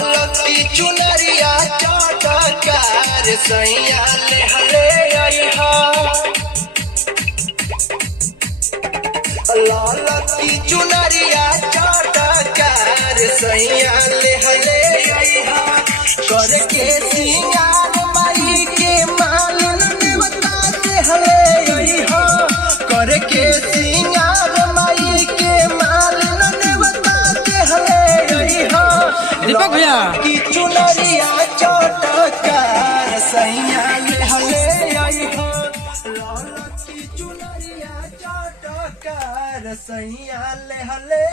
लाल की चुनरिया चटकार सैया ले हले आइहा। लाल की चुनरिया चटकार सैया ले हले आइहा। करके सिंगार माई के मालन देवता से हले आइहा। करके सिंगार माई के मालन देवता से हले आइहा। दीपक भैया की चुनरिया चटकार सैया ले हले आइहा। लाल की चुनरिया चटकार सैया ले हले